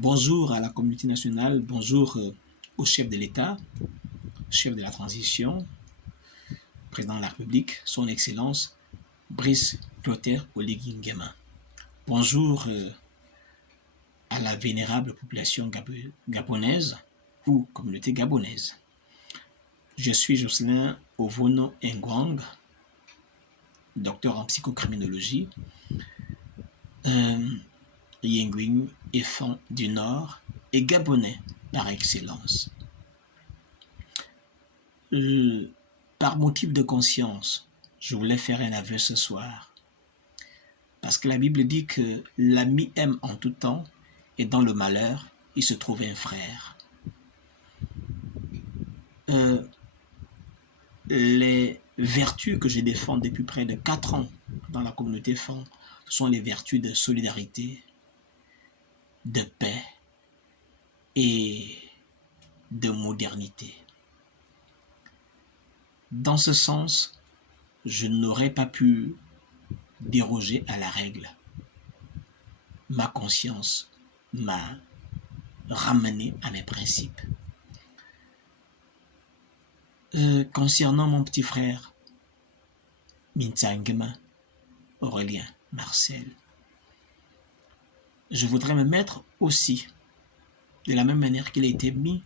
Bonjour à la communauté nationale, bonjour au chef de l'État, chef de la transition, président de la République, son Excellence, Brice Clotaire Oligui Nguema. Bonjour à la vénérable population gabonaise ou communauté gabonaise. Je suis Jocelyn Ovono Ngwang, docteur en psychocriminologie, Yengwing et Fan du Nord et gabonais par excellence. Par motif de conscience, je voulais faire un aveu ce soir. Parce que la Bible dit que l'ami aime en tout temps et dans le malheur, il se trouve un frère. Les vertus que je défends depuis près de 4 ans dans la communauté FAN, ce sont les vertus de solidarité, de paix et de modernité. Dans ce sens, je n'aurais pas pu déroger à la règle. Ma conscience m'a ramené à mes principes. Concernant mon petit frère, Mintsa Aurélien Marcel, je voudrais me mettre aussi, de la même manière qu'il a été mis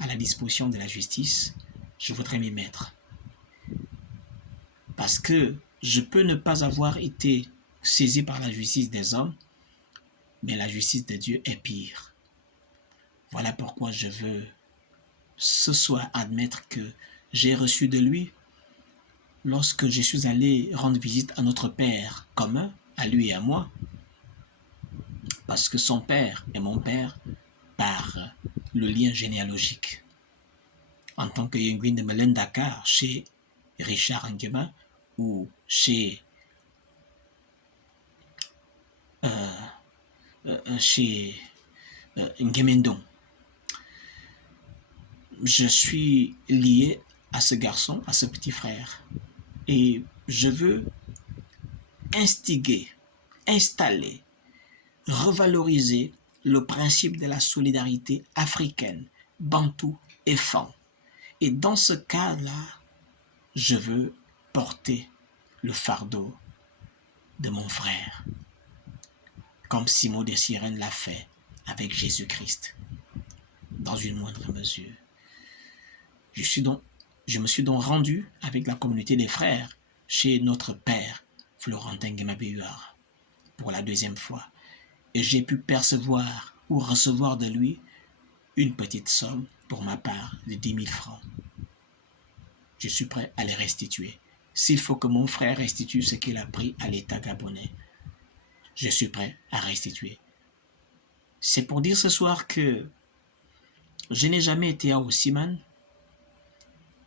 à la disposition de la justice, je voudrais m'y mettre. Parce que je peux ne pas avoir été saisi par la justice des hommes, mais la justice de Dieu est pire. Voilà pourquoi je veux ce soir admettre que j'ai reçu de lui, lorsque je suis allé rendre visite à notre père commun, à lui et à moi, parce que son père est mon père par le lien généalogique. En tant que Yengwin de Melen Dakar, chez Richard Nguema ou chez Nguemendon. Je suis lié à ce garçon, à ce petit frère. Et je veux instiguer, installer, revaloriser le principe de la solidarité africaine, bantou et fan. Et dans ce cas-là, je veux porter le fardeau de mon frère, comme Simon de Cyrène l'a fait avec Jésus-Christ, dans une moindre mesure. Je me suis donc rendu avec la communauté des frères chez notre père, Florentin Nguema pour la 2e fois. Et j'ai pu percevoir ou recevoir de lui une petite somme pour ma part de 10 000 francs. Je suis prêt à les restituer. S'il faut que mon frère restitue ce qu'il a pris à l'État gabonais, je suis prêt à restituer. C'est pour dire ce soir que je n'ai jamais été à Osiman,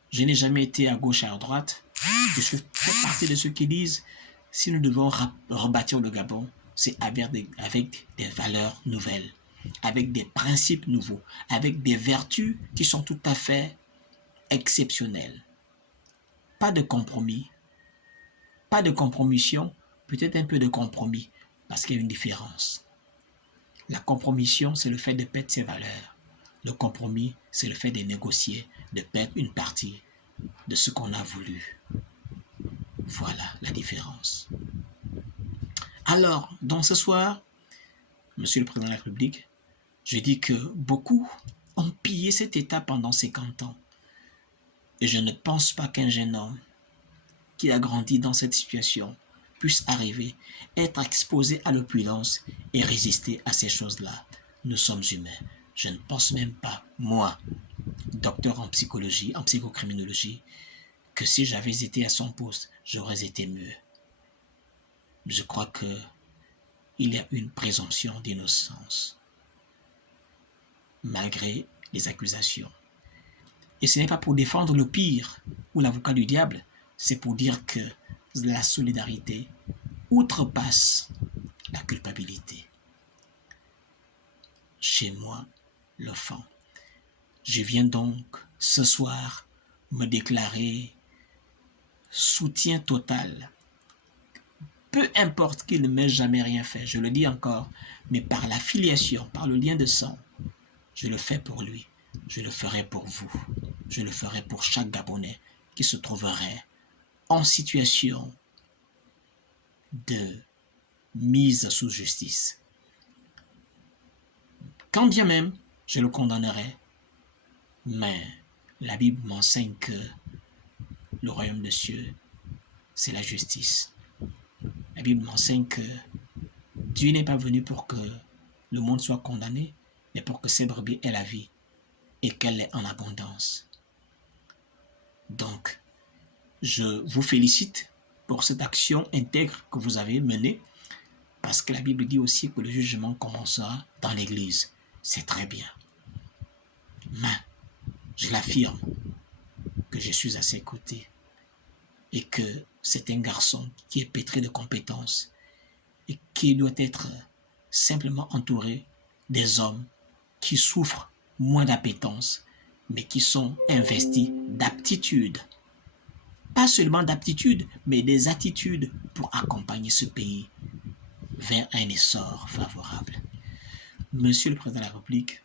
je n'ai jamais été à gauche et à droite. Je fais partie de ceux qui disent si nous devons rebâtir le Gabon, c'est avec des valeurs nouvelles, avec des principes nouveaux, avec des vertus qui sont tout à fait exceptionnelles. Pas de compromis, pas de compromission, peut-être un peu de compromis, parce qu'il y a une différence. La compromission, c'est le fait de perdre ses valeurs. Le compromis, c'est le fait de négocier, de perdre une partie de ce qu'on a voulu. Voilà la différence. Alors, donc ce soir, Monsieur le Président de la République, je dis que beaucoup ont pillé cet État pendant 50 ans. Et je ne pense pas qu'un jeune homme qui a grandi dans cette situation puisse arriver, être exposé à l'opulence et résister à ces choses-là. Nous sommes humains. Je ne pense même pas, moi, docteur en psychologie, en psychocriminologie, que si j'avais été à son poste, j'aurais été mieux. Je crois qu'il y a une présomption d'innocence, malgré les accusations. Et ce n'est pas pour défendre le pire ou l'avocat du diable, c'est pour dire que la solidarité outrepasse la culpabilité. Chez moi, le fan. Je viens donc ce soir me déclarer soutien total peu importe qu'il ne m'ait jamais rien fait, je le dis encore, mais par la filiation, par le lien de sang, je le fais pour lui, je le ferai pour vous, je le ferai pour chaque Gabonais qui se trouverait en situation de mise sous justice. Quand bien même je le condamnerai, mais la Bible m'enseigne que le royaume des cieux, c'est la justice. La Bible m'enseigne que Dieu n'est pas venu pour que le monde soit condamné, mais pour que ses brebis aient la vie et qu'elle l'ait en abondance. Donc, je vous félicite pour cette action intègre que vous avez menée, parce que la Bible dit aussi que le jugement commencera dans l'Église. C'est très bien. Mais, je l'affirme, que je suis à ses côtés et que c'est un garçon qui est pétri de compétences et qui doit être simplement entouré des hommes qui souffrent moins d'appétence, mais qui sont investis d'aptitude. Pas seulement d'aptitude, mais des attitudes pour accompagner ce pays vers un essor favorable. Monsieur le Président de la République,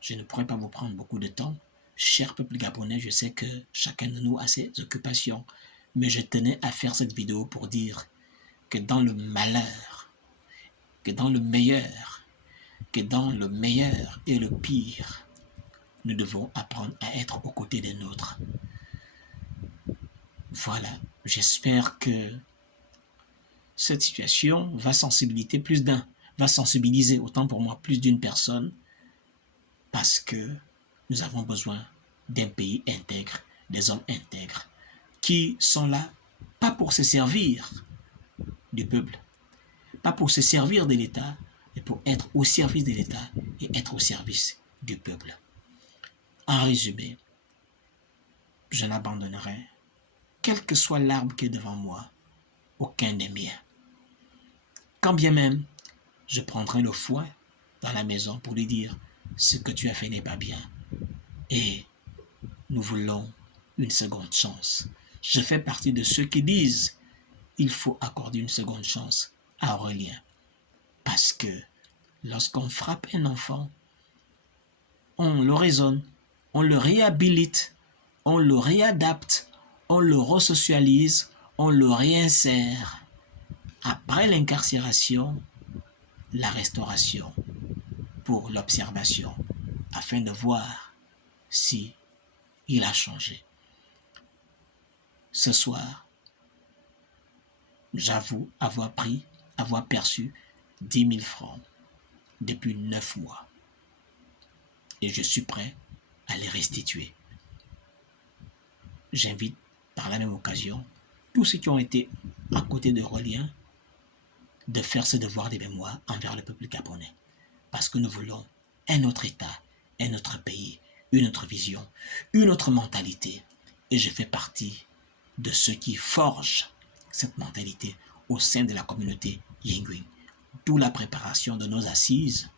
je ne pourrais pas vous prendre beaucoup de temps. Cher peuple gabonais, je sais que chacun de nous a ses occupations, mais je tenais à faire cette vidéo pour dire que dans le malheur, que dans le meilleur, que dans le meilleur et le pire, nous devons apprendre à être aux côtés des nôtres. Voilà, j'espère que cette situation va sensibiliser autant pour moi plus d'une personne, parce que nous avons besoin d'un pays intègre, des hommes intègres, qui sont là, pas pour se servir du peuple, pas pour se servir de l'État, mais pour être au service de l'État et être au service du peuple. En résumé, je n'abandonnerai, quel que soit l'arbre qui est devant moi, aucun des miens. Quand bien même, je prendrai le fouet dans la maison pour lui dire « ce que tu as fait n'est pas bien » et nous voulons une seconde chance. Je fais partie de ceux qui disent il faut accorder une seconde chance à Aurélien. Parce que lorsqu'on frappe un enfant, on le raisonne, on le réhabilite, on le réadapte, on le resocialise, on le réinsère. Après l'incarcération, la restauration pour l'observation, afin de voir si il a changé. Ce soir, j'avoue avoir perçu 10 000 francs depuis 9 mois. Et je suis prêt à les restituer. J'invite par la même occasion tous ceux qui ont été à côté de Aurélien de faire ce devoir de mémoire envers le peuple gabonais. Parce que nous voulons un autre État, un autre pays, une autre vision, une autre mentalité. Et je fais partie de ceux qui forgent cette mentalité au sein de la communauté Yingwin. D'où la préparation de nos assises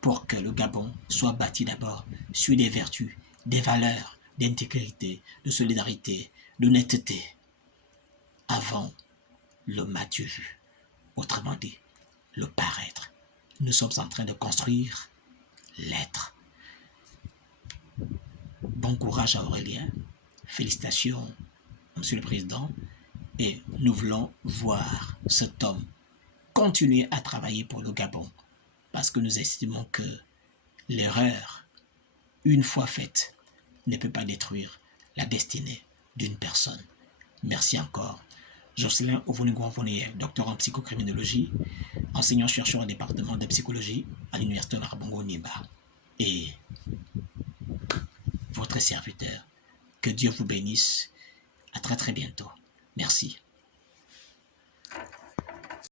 pour que le Gabon soit bâti d'abord sur des vertus, des valeurs d'intégrité, de solidarité, d'honnêteté, avant le matu vu. Autrement dit, le paraître. Nous sommes en train de construire l'être. Bon courage à Aurélien. Félicitations, Monsieur le Président. Et nous voulons voir cet homme continuer à travailler pour le Gabon. Parce que nous estimons que l'erreur, une fois faite, ne peut pas détruire la destinée d'une personne. Merci encore. Jocelyn Ovonigouanvonier, docteur en psychocriminologie, enseignant-chercheur au département de psychologie à l'université Narbongo-Nimba. Et votre serviteur. Que Dieu vous bénisse. À très très bientôt. Merci.